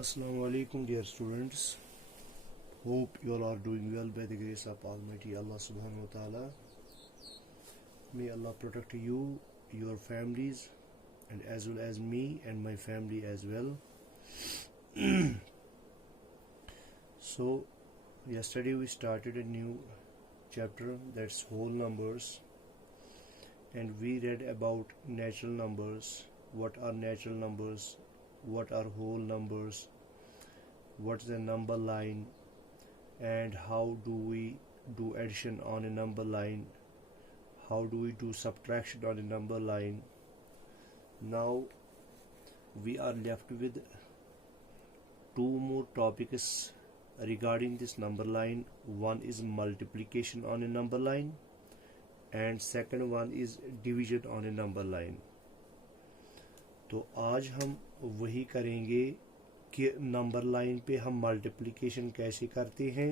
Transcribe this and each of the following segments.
Assalamu alaikum, dear students. Hope you all are doing well by the grace of Almighty Allah subhanahu wa ta'ala. May Allah protect you, your families, and as well as me and my family as well. So, yesterday we started a new chapter, that's whole numbers, and we read about natural numbers. What are natural numbers? What are whole numbers? What's the number line? And how do we do addition on a number line? How do we do subtraction on a number line? Now we are left with two more topics regarding this number line. One is multiplication on a number line, and second one is division on a number line. तो आज हम वही करेंगे कि number line पे हम multiplication कैसे करते हैं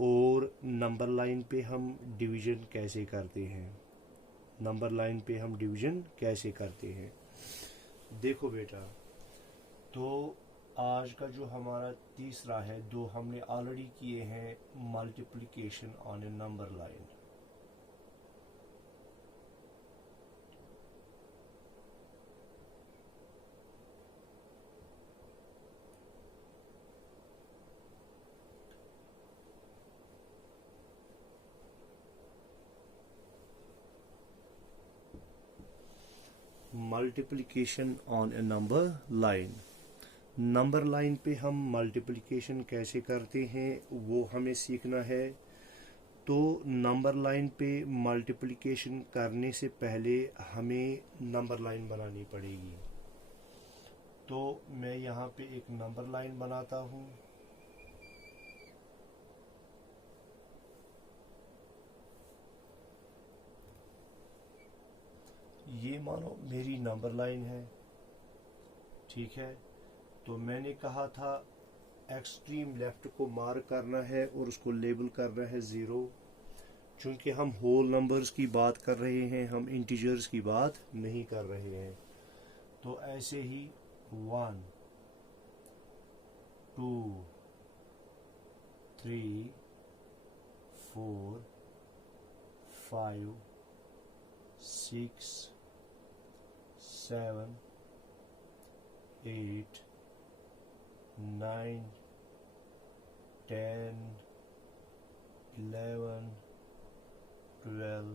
और नंबर लाइन पे हम डिवीज़न कैसे करते हैं। नंबर लाइन पे हम डिवीज़न कैसे करते हैं। देखो बेटा, तो आज का जो हमारा तीसरा है, दो हमने ऑलरेडी किए हैं multiplication on a number line. Multiplication on a number line. Number line पे हम मल्टीप्लिकेशन कैसे करते हैं वो हमें सीखना है। तो नंबर लाइन पे मल्टीप्लिकेशन करने से पहले हमें नंबर लाइन बनानी पड़ेगी। तो मैं यहाँ पे एक नंबर लाइन बनाता हूँ। ये मानो मेरी नंबर लाइन है, ठीक है। तो मैंने कहा था एक्सट्रीम लेफ्ट को मार्क करना है और उसको लेबल करना है 0। चूंकि हम होल नंबर्स की बात कर रहे हैं, हम इंटीजर्स की बात नहीं कर रहे हैं। तो ऐसे ही 1 2 3 4 5 6 7 8 9 10 11 12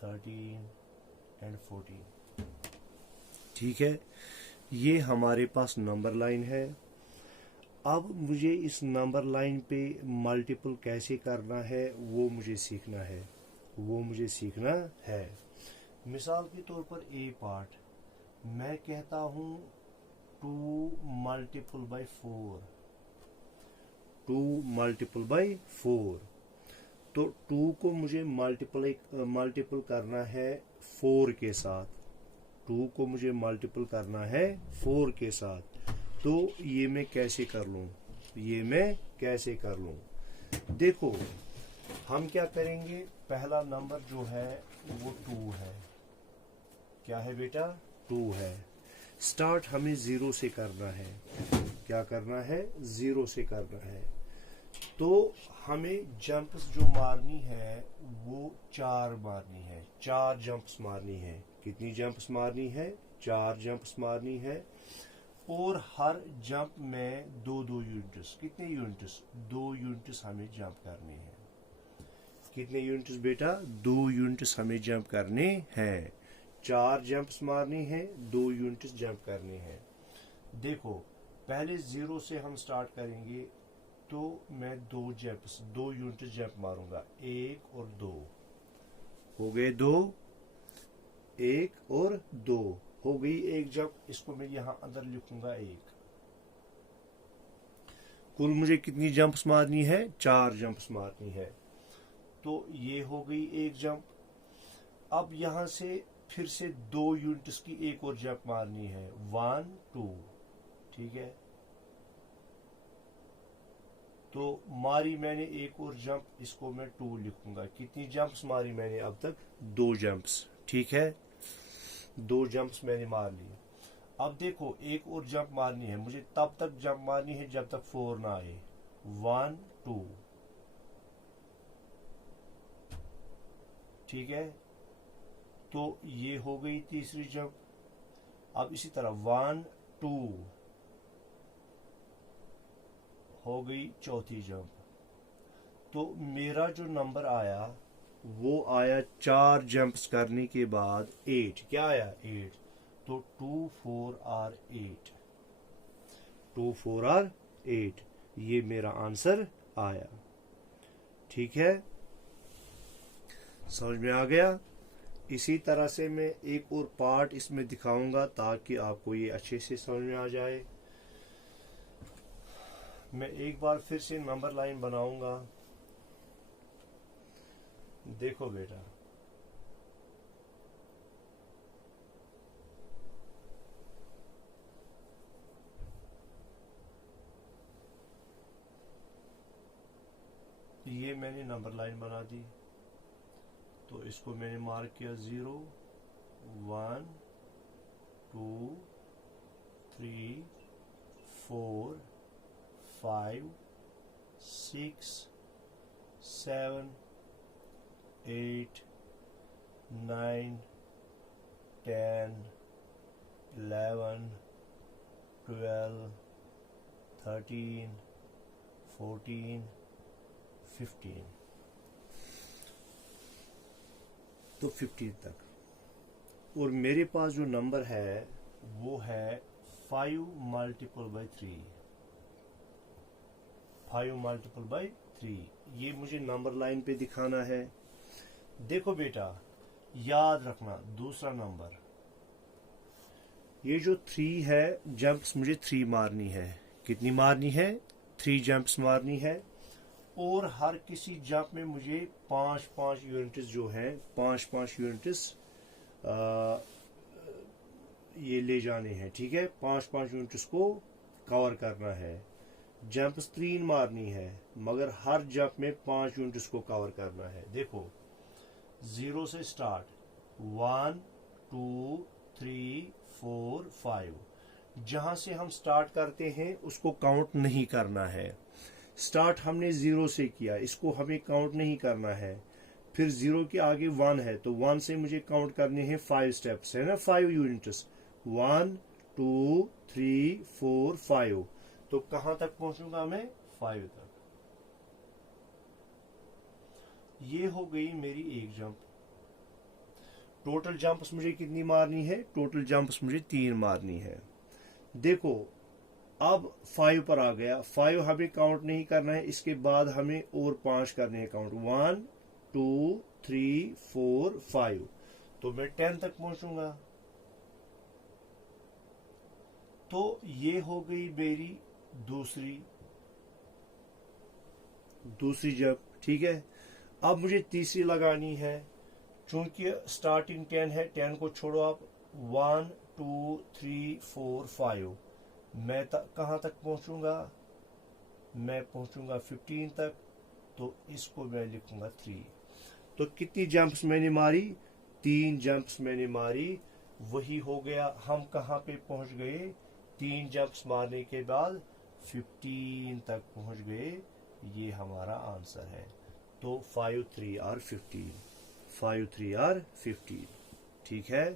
13 एंड 14। ठीक है, ये हमारे पास नंबर लाइन है। अब मुझे इस नंबर लाइन पे मल्टीपल कैसे करना है वो मुझे सीखना है। मिसाल के तौर पर ए पार्ट मैं कहता हूँ 2 मल्टीपल बाई 4। 2 मल्टीपल बाई 4, तो 2 को मुझे मल्टीपल करना है 4 के साथ। 2 को मुझे मल्टीपल करना है 4 के साथ। तो ये मैं कैसे कर लूँ? देखो, हम क्या करेंगे, पहला नंबर जो है वो 2 है। क्या है बेटा? 2 है। स्टार्ट हमें 0 से करना है। क्या करना है? 0 से करना है। तो हमें जंप्स जो मारनी है वो 4 मारनी है। 4 जंप्स मारनी है। कितनी जंप्स मारनी है? 4 जंप्स मारनी है। और हर जंप में 2-2 यूनिट्स। कितने यूनिट्स? 2 यूनिट्स हमें जंप करने हैं। कितने यूनिट्स बेटा? 2 यूनिट्स हमें जंप करने हैं। 4 जंप्स मारनी है, 2 यूनिट्स जंप करने हैं। देखो, पहले 0 से हम स्टार्ट करेंगे। तो मैं 2 यूनिट्स जंप मारूंगा। 1 और 2 हो गए। 2 1 और 2 हो गई एक जंप। इसको मैं यहां अंदर लिखूंगा 1। कुल मुझे कितनी जंप्स मारनी है? 4 जंप्स मारनी है। तो ये हो गई एक जंप। अब यहां से फिर से 2 यूनिट्स की एक और जंप मारनी है। 1 2, ठीक है। तो मारी मैंने एक और जंप, इसको मैं 2 लिखूंगा। कितनी जंप्स मारी मैंने अब तक? 2 जंप्स, ठीक है। 2 जंप्स मैंने मार ली। अब देखो एक और जंप मारनी है मुझे, तब तक जंप मारनी है जब तक 4 ना आए। 1 2, ठीक है, तो ये हो गई तीसरी जंप। अब इसी तरह 1 2 हो गई चौथी जंप। तो मेरा जो नंबर आया वो आया 4 जंप्स करने के बाद 8। क्या आया? 8। तो 2 4 आर 8, 2 4 आर 8, ये मेरा आंसर आया। ठीक है, समझ में आ गया। इसी तरह से मैं एक और पार्ट इसमें दिखाऊंगा ताकि आपको ये अच्छे से समझ में आ जाए। मैं एक बार फिर से नंबर लाइन बनाऊंगा। देखो बेटा, ये मैंने नंबर लाइन बना दी, तो इसको मैंने मार्क किया 0 1 2 3 4 5 6 7 8 9 10 11 12 13 14 15, तो 15 तक। और मेरे पास जो नंबर है वो है 5 मल्टीपल बाई 3, 5 मल्टीपल बाई 3। ये मुझे नंबर लाइन पे दिखाना है। देखो बेटा, याद रखना दूसरा नंबर, ये जो 3 है, जंप्स मुझे 3 मारनी है। कितनी मारनी है? 3 जंप्स मारनी है। और हर किसी जंप में मुझे 5-5 यूनिट्स जो हैं, 5-5 यूनिट्स ये ले जाने हैं। ठीक है, 5-5 यूनिट्स को कवर करना है। जंप्स 3 मारनी है मगर हर जंप में 5 यूनिट्स को कवर करना है। देखो 0 से स्टार्ट, 1 2 3 4 5। जहां से हम स्टार्ट करते हैं उसको काउंट नहीं करना है। स्टार्ट हमने 0 से किया, इसको हमें काउंट नहीं करना है। फिर 0 के आगे 1 है, तो 1 से मुझे काउंट करने हैं 5 स्टेप्स, है ना, 5 यूनिट्स। 1 2 3 4 5। तो कहां तक पहुंचूंगा मैं? 5 तक। ये हो गई मेरी एक जंप। टोटल जंप्स मुझे कितनी मारनी है? टोटल जंप्स मुझे 3 मारनी है। देखो अब 5 पर आ गया। 5 हमें काउंट नहीं करना है, इसके बाद हमें और 5 करने हैं काउंट। 1 2 3 4 5। तो मैं 10 तक पहुंचूंगा। तो ये हो गई मेरी दूसरी जंप। ठीक है, अब मुझे तीसरी लगानी है। चूंकि स्टार्टिंग 10 है, 10 को छोड़ो आप। 1 2 3 4 5। मैं कहां तक पहुंचूंगा? मैं पहुंचूंगा 15 तक। तो इसको मैं लिखूंगा 3। तो कितनी जंप्स मैंने मारी? 3 जंप्स मैंने मारी। वही हो गया, हम कहां पे पहुंच गए? 3 जंप्स मारने के बाद 15 तक पहुंच गए। ये हमारा आंसर है। तो 5 3 आर 15, 5 3 आर 15। ठीक है,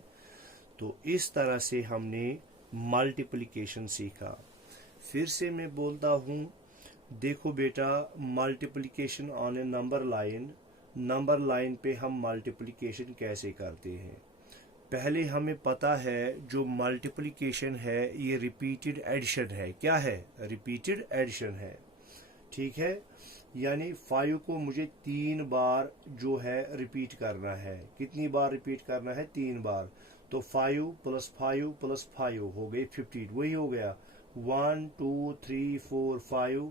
तो इस तरह से हमने मल्टीप्लिकेशन सीखा। फिर से मैं बोलता हूं, देखो बेटा, multiplication on a number line पे हम मल्टीप्लिकेशन कैसे करते हैं। पहले हमें पता है जो मल्टीप्लिकेशन है ये रिपीटेड एडिशन है। क्या है? रिपीटेड एडिशन है। ठीक है, यानी 5 को मुझे 3 बार जो है रिपीट करना है। कितनी बार रिपीट करना है? 3 बार। तो 5 + 5 + 5 हो गई 15। वही हो गया 1 2 3 4 5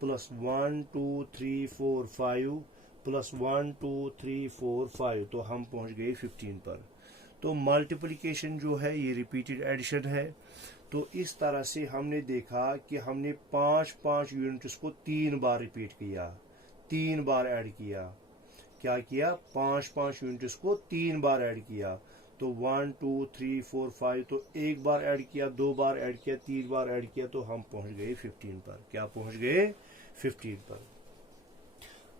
प्लस 1 2 3 4 5 प्लस 1 2 3 4 5। तो हम पहुंच गए 15 पर। तो मल्टीप्लिकेशन जो है ये रिपीटेड एडिशन है। तो इस तरह से हमने देखा कि हमने 5-5 यूनिट्स को 3 बार रिपीट किया, 3 बार ऐड किया। क्या किया? 5-5 यूनिट्स को 3 बार ऐड किया। तो 1 2 3 4 5, तो एक बार ऐड किया, दो बार ऐड किया, तीन बार ऐड किया, तो हम पहुंच गए 15 पर। क्या पहुंच गए? 15 पर।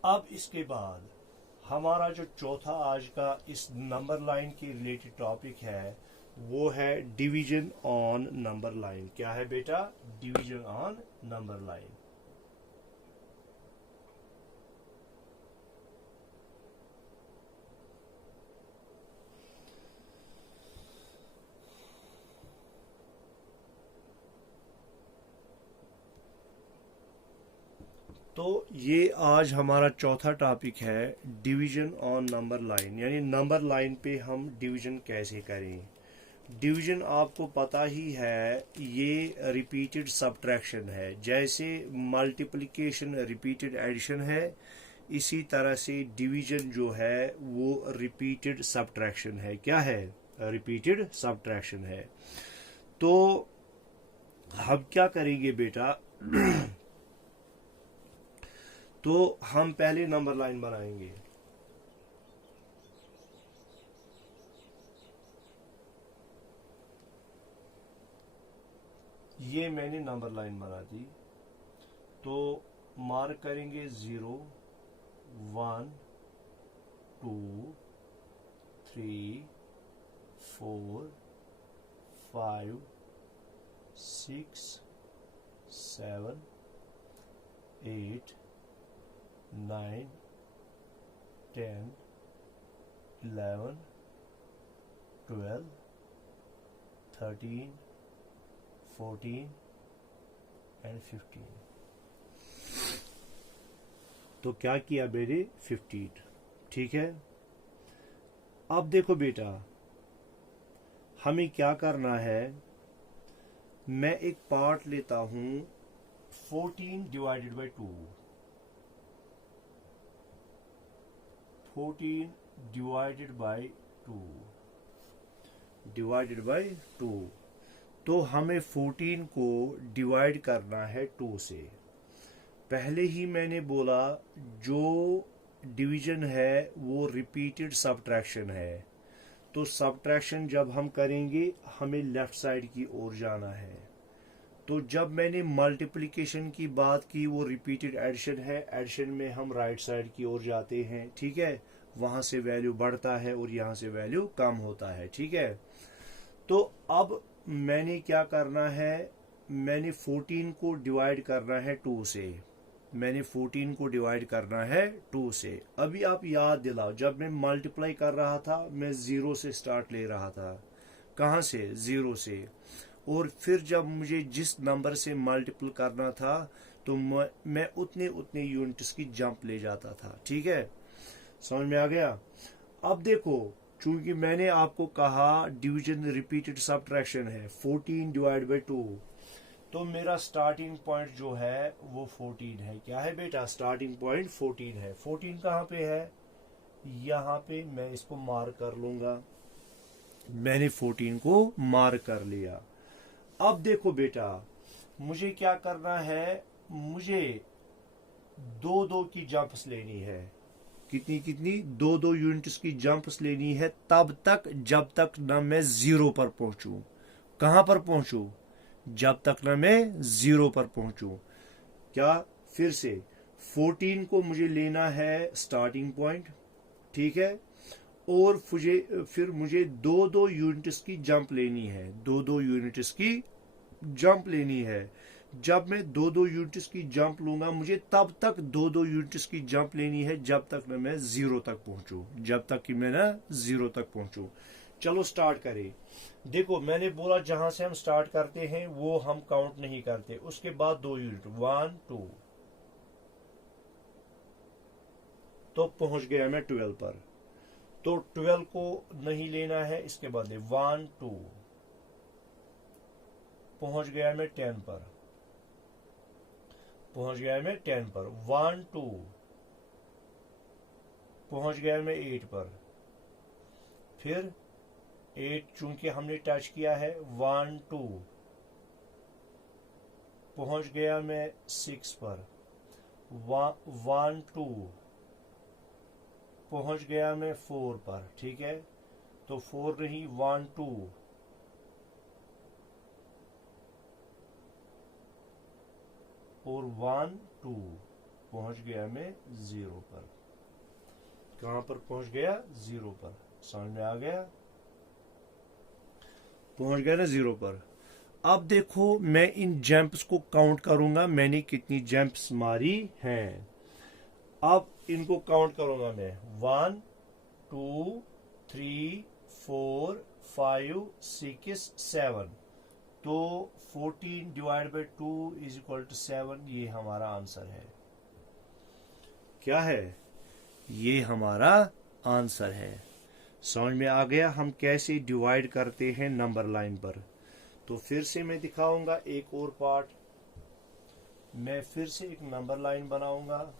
अब इसके बाद हमारा जो चौथा आज का इस नंबर लाइन के रिलेटेड टॉपिक है वो है डिवीजन ऑन नंबर लाइन। क्या है बेटा? Division on number line. तो ये आज हमारा चौथा टॉपिक है डिवीजन ऑन नंबर लाइन, यानी नंबर लाइन पे हम डिवीजन कैसे करें। डिवीजन आपको पता ही है, ये रिपीटेड सब्ट्रैक्शन है। जैसे मल्टीप्लिकेशन रिपीटेड एडिशन है, इसी तरह से डिवीजन जो है वो रिपीटेड सब्ट्रैक्शन है। क्या है? रिपीटेड सब्ट्रैक्शन है। तो हम क्या करेंगे बेटा? तो हम पहले नंबर लाइन बनाएंगे। ये मैंने नंबर लाइन बना दी। तो मार्क करेंगे 0 1 2 3 4 5 6 7 8 9 10 11 12 13 14 एंड 15। तो क्या किया मेरे? 15। ठीक है। अब देखो बेटा, हमें क्या करना है। मैं एक पार्ट लेता हूं 14 divided by 2। 14 divided by 2 divided by 2। तो हमें 14 को डिवाइड करना है 2 से। पहले ही मैंने बोला जो डिवीजन है वो रिपीटेड सब्ट्रैक्शन है। तो सब्ट्रैक्शन जब हम करेंगे हमें लेफ्ट साइड की ओर जाना है। तो जब मैंने मल्टीप्लिकेशन की बात की वो रिपीटेड एडिशन है, एडिशन में हम राइट साइड की ओर जाते हैं। ठीक है, वहां से वैल्यू बढ़ता है और यहां से वैल्यू कम होता है। ठीक है। तो अब मैंने क्या करना है, मैंने 14 को डिवाइड करना है 2 से। मैंने 14 को डिवाइड करना है 2 से। अभी आप याद दिलाओ, जब मैं मल्टीप्लाई कर रहा था मैं 0 से स्टार्ट ले रहा था। कहां से? 0 से। और फिर जब मुझे जिस नंबर से मल्टीपल करना था तो मैं उतने उतने यूनिट्स की जंप ले जाता था। ठीक है, समझ में आ गया? अब देखो, चूंकि मैंने आपको कहा डिवीजन रिपीटेड सब्ट्रैक्शन है 14 डिवाइड बाई 2, तो मेरा स्टार्टिंग पॉइंट जो है वो 14 है। क्या है बेटा? स्टार्टिंग पॉइंट 14 है। 14 कहाँ पे है? यहाँ पे। मैं इसको मार्क कर लूंगा। मैंने 14 को मार्क कर लिया। अब देखो बेटा, मुझे क्या करना है, मुझे दो दो की जंप्स लेनी है। कितनी कितनी? दो दो यूनिट्स की जंप्स लेनी है, तब तक जब तक ना मैं 0 पर पहुंचूं। कहां पर पहुंचूं? जब तक ना मैं 0 पर पहुंचूं। क्या? फिर से 14 को मुझे लेना है स्टार्टिंग पॉइंट। ठीक है। और फिर मुझे दो दो यूनिट्स की जंप लेनी है। दो दो यूनिट्स की जंप लेनी है। जब मैं दो दो यूनिट्स की जंप लूंगा, मुझे तब तक दो दो यूनिट्स की जंप लेनी है जब तक मैं 0 तक पहुंचूं। जब तक कि मैं ना 0 तक पहुंचूं। चलो स्टार्ट करें। देखो, मैंने बोला जहां से हम स्टार्ट करते हैं वो हम काउंट नहीं करते। उसके बाद 2 यूनिट 1 2, तो पहुंच गया मैं 12 पर। तो 12 को नहीं लेना है, इसके बाद 1 2, पहुंच गया मैं 10 पर। पहुंच गया मैं 10 पर। 1 2, पहुंच गया मैं 8 पर। फिर 8 चूंकि हमने टच किया है, 1 2, पहुंच गया मैं 6 पर। 1 2, पहुंच गया मैं 4 पर। ठीक है, तो 4 नहीं 1 2 और 1 2 पहुंच गया मैं 0 पर। कहां पर पहुंच गया? 0 पर। समझ में आ गया? पहुंच गया ना 0 पर। अब देखो मैं इन जंप्स को काउंट करूंगा, मैंने कितनी जंप्स मारी हैं। अब इनको काउंट करूंगा मैं 1 2 3 4 5 6 7। तो 14 divide by 2 is equal to 7। ये हमारा आंसर है। क्या है? ये हमारा आंसर है। समझ में आ गया हम कैसे डिवाइड करते हैं नंबर लाइन पर। तो फिर से मैं दिखाऊंगा एक और पार्ट। मैं फिर से एक नंबर लाइन बनाऊंगा।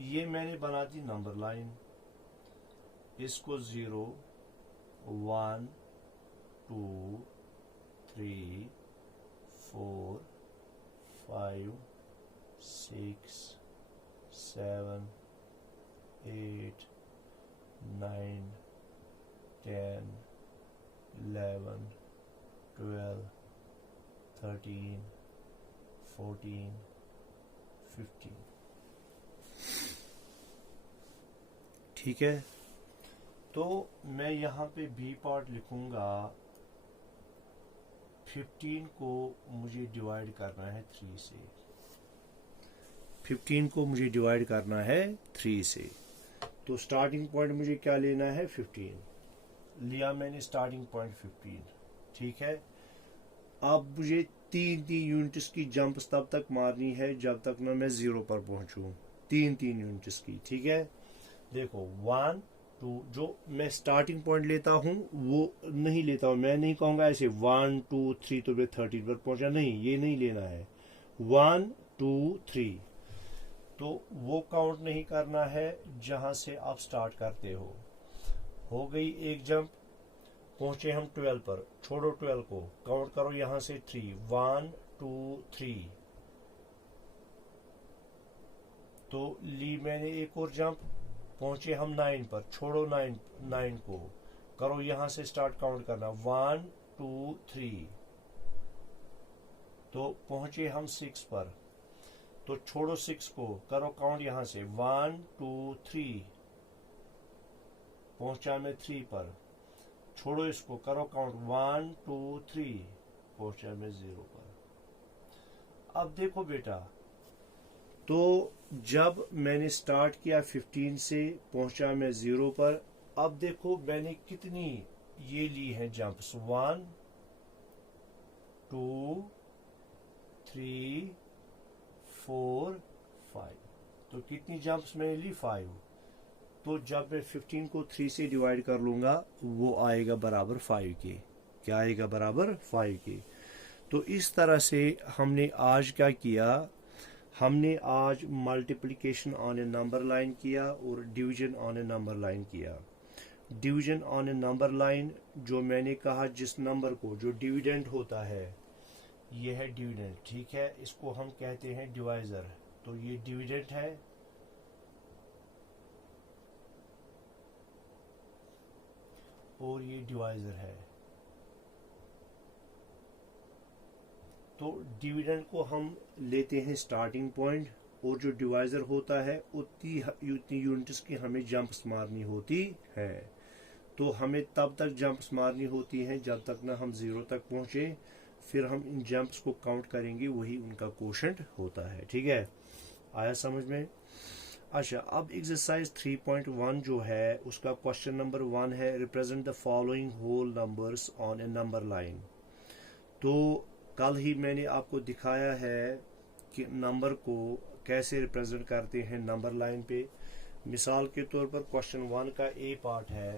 ये मैंने बना दी नंबर लाइन। इसको 0 1 2 3 4 5 6 7 8 9 10 11 12 13 14 15। ठीक है, तो मैं यहाँ पे बी पार्ट लिखूंगा। 15 को मुझे डिवाइड करना है 3 से। 15 को मुझे डिवाइड करना है 3 से। तो स्टार्टिंग पॉइंट मुझे क्या लेना है? 15 लिया मैंने स्टार्टिंग पॉइंट 15। ठीक है, अब मुझे 3 यूनिट्स की जंप तब तक मारनी है जब तक ना मैं 0 पर पहुंचूं। 3 यूनिट्स की। ठीक है, देखो 1 2 जो मैं स्टार्टिंग पॉइंट लेता हूं वो नहीं लेता हूं। मैं नहीं कहूंगा ऐसे 1 2 3 तो मैं 13 पर पहुंचा, नहीं, ये नहीं लेना है। 1 2 3 तो वो काउंट नहीं करना है जहां से आप स्टार्ट करते हो गई एक जंप। पहुंचे हम 12 पर, छोड़ो 12 को, काउंट करो यहां से 3 1 2 3। तो ली मैंने एक और जंप। पहुंचे हम 9 पर, छोड़ो 9 को, करो यहां से स्टार्ट काउंट करना 1 2 3। तो पहुंचे हम 6 पर, तो छोड़ो 6 को, करो काउंट यहां से 1 2 3। पहुंचा मैं 3 पर, छोड़ो इसको, करो काउंट 1 2 3। पहुंचा मैं 0 पर। अब देखो बेटा, तो जब मैंने स्टार्ट किया 15 से, पहुंचा मैं 0 पर। अब देखो मैंने कितनी ये ली है जंप्स, 1 2 3 4 5। तो कितनी जंप्स मैंने ली? 5। तो जब मैं 15 को 3 से डिवाइड कर लूंगा वो आएगा बराबर 5 के। क्या आएगा? बराबर 5 के। तो इस तरह से हमने आज क्या किया? हमने आज multiplication on a number line किया और division on a number line किया। Division on a number line, जो मैंने कहा जिस नंबर को जो डिविडेंड होता है, ये है डिविडेंड। ठीक है, इसको हम कहते हैं डिवाइजर। तो ये डिविडेंड है, और ये डिवाइजर है। तो डिविडेंड को हम लेते हैं स्टार्टिंग पॉइंट, और जो डिवाइजर होता है उतनी यूनिट्स की हमें जंप्स मारनी होती है। तो हमें तब तक जंप्स मारनी होती हैं जब तक ना हम 0 तक पहुंचे। फिर हम इन जंप्स को काउंट करेंगे, वही उनका कोशेंट होता है। ठीक है, आया समझ में? अच्छा, अब एक्सरसाइज 3.1 जो है उसका क्वेश्चन नंबर 1 है, represent the following whole numbers on a number line. तो कल ही मैंने आपको दिखाया है कि नंबर को कैसे रिप्रेजेंट करते हैं नंबर लाइन पे। मिसाल के तौर पर क्वेश्चन 1 का ए पार्ट है,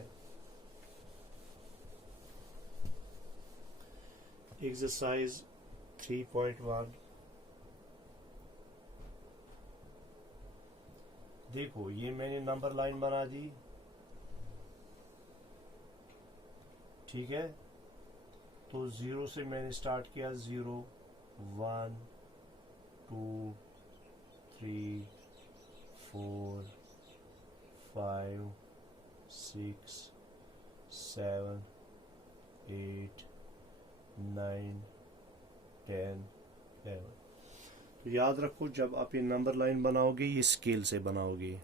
एक्सरसाइज 3.1। देखो ये मैंने नंबर लाइन बना दी। ठीक है, तो 0 से मैंने स्टार्ट किया 0 1 2 3 4 5 6 7 8 9 10 11। तो याद रखो, जब आप ये नंबर लाइन बनाओगे ये स्केल से बनाओगे,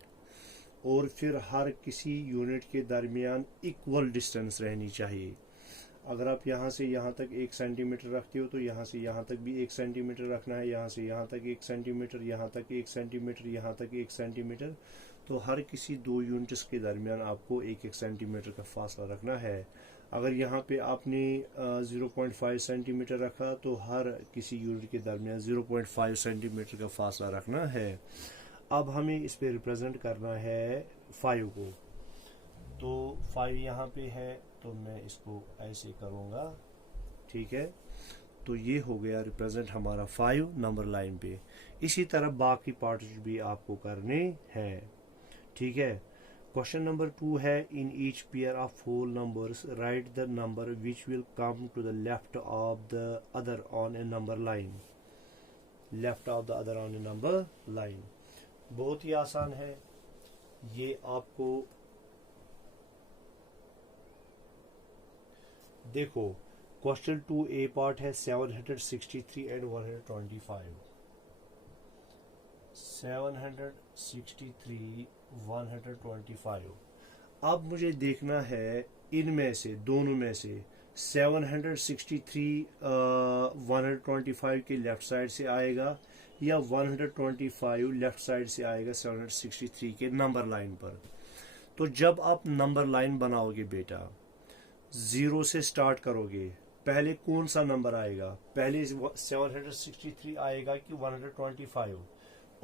और फिर हर किसी यूनिट के दरमियान इक्वल डिस्टेंस रहनी चाहिए। अगर आप यहाँ से यहाँ तक 1 सेंटीमीटर रखते हो तो यहाँ से यहाँ तक भी 1 सेंटीमीटर रखना है, यहाँ से यहाँ तक 1 सेंटीमीटर, यहाँ तक 1 सेंटीमीटर, यहाँ तक 1 सेंटीमीटर। तो हर किसी 2 यूनिट्स के दरमियान आपको 1-1 सेंटीमीटर का फासला रखना है। अगर यहाँ पे आपने 0.5 सेंटीमीटर रखा तो हर किसी यूनिट के दरमियान 0.5 सेंटीमीटर का फासला रखना है। अब हमें इस पे रिप्रेजेंट करना है 5 को। तो 5 यहाँ पे है तो मैं इसको ऐसे करूँगा, ठीक है। तो ये हो गया रिप्रेजेंट हमारा 5 नंबर लाइन पे। इसी तरह बाकी पार्ट्स भी आपको करने हैं, ठीक है। क्वेश्चन नंबर 2 है, in each pair of whole numbers write the number which will come to the left of the other on a number line. Left of the other on a number line बहुत ही आसान है। ये आपको देखो, question 2A part है 763 and 125। 763 125। अब मुझे देखना है इनमें से, दोनों में से 763 125 के लेफ्ट साइड से आएगा या 125 लेफ्ट साइड से आएगा 763 के नंबर लाइन पर। तो जब आप नंबर लाइन बनाओगे बेटा, 0 से स्टार्ट करोगे, पहले कौन सा नंबर आएगा? पहले 763 आएगा कि 125?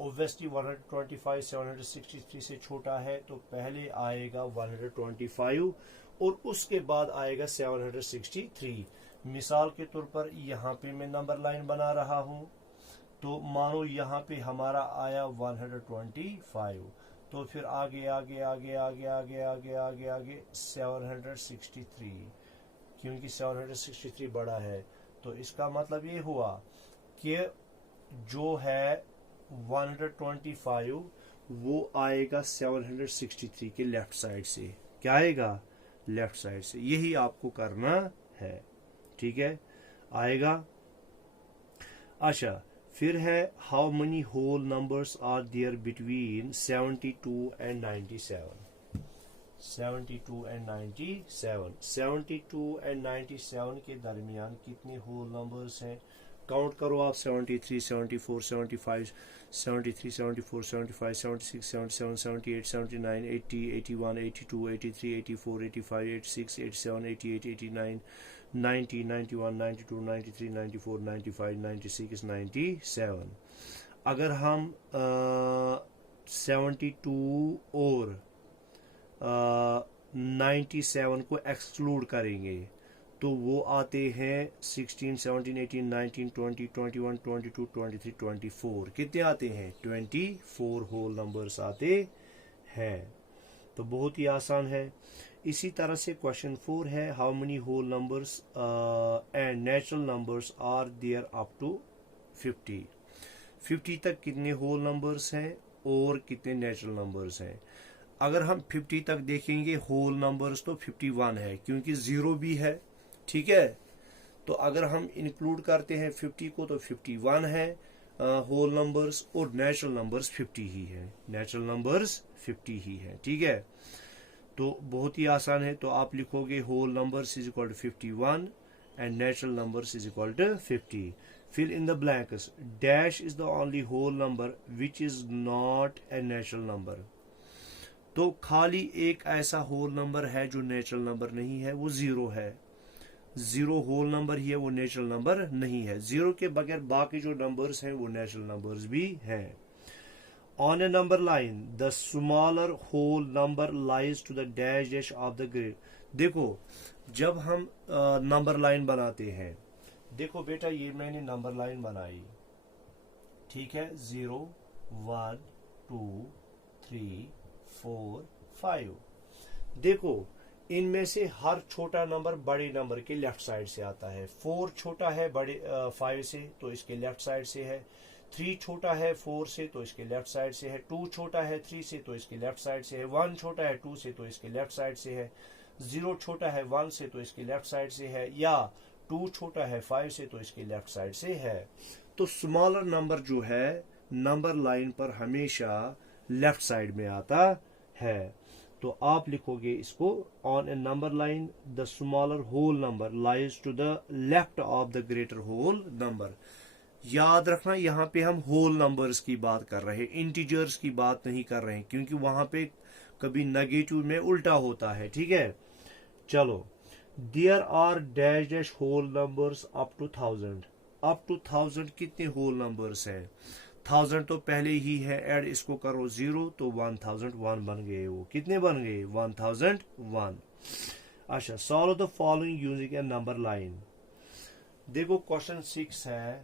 ऑब्वियसली 125 763 से छोटा है, तो पहले आएगा 125 और उसके बाद आएगा 763। मिसाल के तौर पर यहाँ पे मैं नंबर लाइन बना रहा हूँ, तो मानो यहाँ पे हमारा आया 125, तो फिर आगे आगे आगे आगे आगे आगे आगे आगे 763, क्योंकि 763 बड़ा है। तो इसका मतलब ये हुआ कि जो है 125 वो आएगा 763 के लेफ्ट साइड से। क्या आएगा? लेफ्ट साइड से। यही आपको करना है, ठीक है, आएगा। अच्छा, फिर है how many whole numbers are there between 72 and 97। 72 and 97, 72 and 97 के दरमियान कितने होल नंबर्स हैं? काउंट करो आप। 73 74 75 73 74 75 76 77 78 79 80 81 82 83 84 85 86 87 88 89 90 91 92 93 94 95 96 97। अगर हम 72 और 97 को एक्सक्लूड करेंगे तो वो आते हैं 16 17 18 19 20 21 22 23 24। कितने आते हैं? 24 होल नंबर्स आते हैं। तो बहुत ही आसान है। इसी तरह से क्वेश्चन 4 है how many whole numbers and natural numbers are there up to 50। 50 तक कितने होल नंबर्स हैं और कितने नेचुरल नंबर्स हैं? अगर हम 50 तक देखेंगे होल नंबर्स तो 51 है, क्योंकि 0 भी है, ठीक है। तो अगर हम इंक्लूड करते हैं 50 को तो 51 है होल नंबर्स, और नेचुरल नंबर्स 50 ही है। नेचुरल नंबर्स 50 ही है, ठीक है। तो बहुत ही आसान है। तो आप लिखोगे whole numbers is equal to 51 and natural numbers is equal to 50। Fill in the blanks. Dash is the only whole number which is not a natural number. तो खाली एक ऐसा होल नंबर है जो नेचुरल नंबर नहीं है, वो 0 है। 0 होल नंबर ही है, वो नेचुरल नंबर नहीं है। 0 के बगैर बाकी जो नंबर्स हैं वो नेचुरल नंबर्स भी हैं। On a number line the smaller whole number lies to the dash dash of the grid. देखो, जब हम नंबर लाइन बनाते हैं, देखो बेटा ये मैंने नंबर लाइन बनाई, ठीक है। 0 1 2 3 4 5। देखो इनमें से हर छोटा नंबर बड़े नंबर के लेफ्ट साइड से आता है। 4 छोटा है बड़े 5 से, तो इसके लेफ्ट साइड से है। 3 छोटा है 4 से, तो इसके लेफ्ट साइड से है। 2 छोटा है 3 से, तो इसके लेफ्ट साइड से है। 1 छोटा है 2 से, तो इसके लेफ्ट साइड से है। 0 छोटा है 1 से, तो इसके लेफ्ट साइड से है। या 2 छोटा है 5 से, तो इसके लेफ्ट साइड से है। तो स्मॉलर नंबर जो है नंबर लाइन पर हमेशा लेफ्ट साइड में आता है। तो आप लिखोगे इसको, on a number line the smaller whole number lies to the left of the greater whole number. याद रखना यहाँ पे हम होल नंबर्स की बात कर रहे हैं, इंटीजर्स की बात नहीं कर रहे हैं, क्योंकि वहां पे कभी नेगेटिव में उल्टा होता है। ठीक है, चलो। There are dash dash whole numbers up to 1000। Up to 1000 कितने होल नंबर्स है? 1000 तो पहले ही है, ऐड इसको करो 0 तो 1001 बन गए। वो कितने बन गए? 1001। अच्छा, solve the following using A number line. देखो क्वेश्चन 6 है,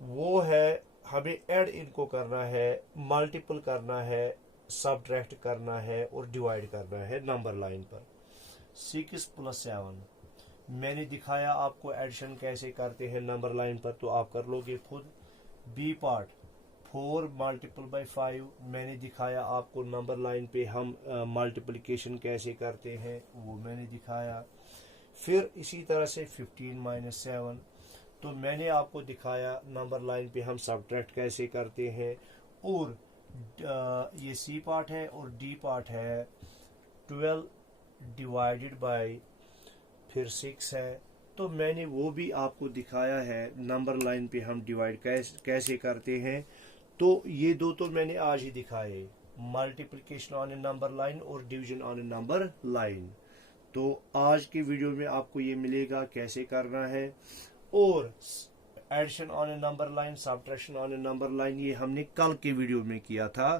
वो है हमें ऐड इनको करना है, मल्टीपल करना है, सबट्रैक्ट करना है और डिवाइड करना है नंबर लाइन पर। 6 + 7 मैंने दिखाया आपको एडिशन कैसे करते हैं नंबर लाइन पर, तो आप कर लोगे खुद। बी पार्ट 4 × 5 मैंने दिखाया आपको नंबर लाइन पे हम मल्टीप्लिकेशन कैसे करते हैं, वो मैंने दिखाया। फिर इसी तरह से 15 - 7 तो मैंने आपको दिखाया नंबर लाइन पे हम सबट्रैक्ट कैसे करते हैं। और ये सी पार्ट है और डी पार्ट है। 12 / फिर 6 है, तो मैंने वो भी आपको दिखाया है नंबर लाइन पे हम डिवाइड कैसे करते हैं। तो ये दो तो मैंने आज ही दिखाए, multiplication on a number line और division on a number line. तो आज की वीडियो में आपको ये मिलेगा कैसे करना है। और addition on a number line, subtraction on a number line, ये हमने कल के वीडियो में किया था।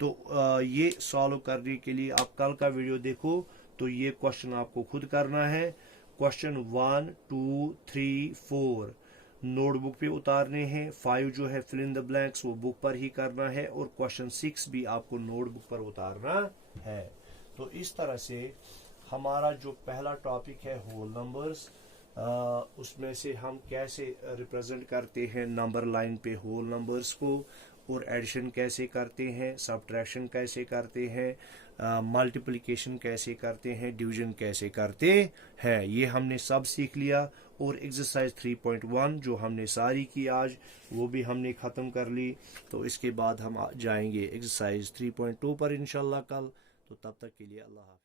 तो ये सॉल्व करने के लिए आप कल का वीडियो देखो, तो ये क्वेश्चन आपको खुद करना है। क्वेश्चन 1, 2, 3, 4 नोटबुक पे उतारने हैं। 5 जो है फिल इन द ब्लैंक्स वो बुक पर ही करना है। और क्वेश्चन 6 भी आपको नोटबुक पर उतारना है। तो इस तरह से हमारा जो पहला टॉपिक है होल नंबर्स, उसमें से हम कैसे रिप्रेजेंट करते हैं नंबर लाइन पे होल नंबर्स को, और एडिशन कैसे करते हैं, सबट्रैक्शन कैसे करते हैं, मल्टीप्लिकेशन कैसे करते हैं, डिवीजन कैसे करते हैं, ये हमने सब सीख लिया। और एक्सरसाइज 3.1 जो हमने सारी की आज, वो भी हमने ख़त्म कर ली। तो इसके बाद हम जाएंगे एक्सरसाइज 3.2 पर इंशाल्लाह कल। तो तब तक के लिए अल्लाह हाफ़िज़।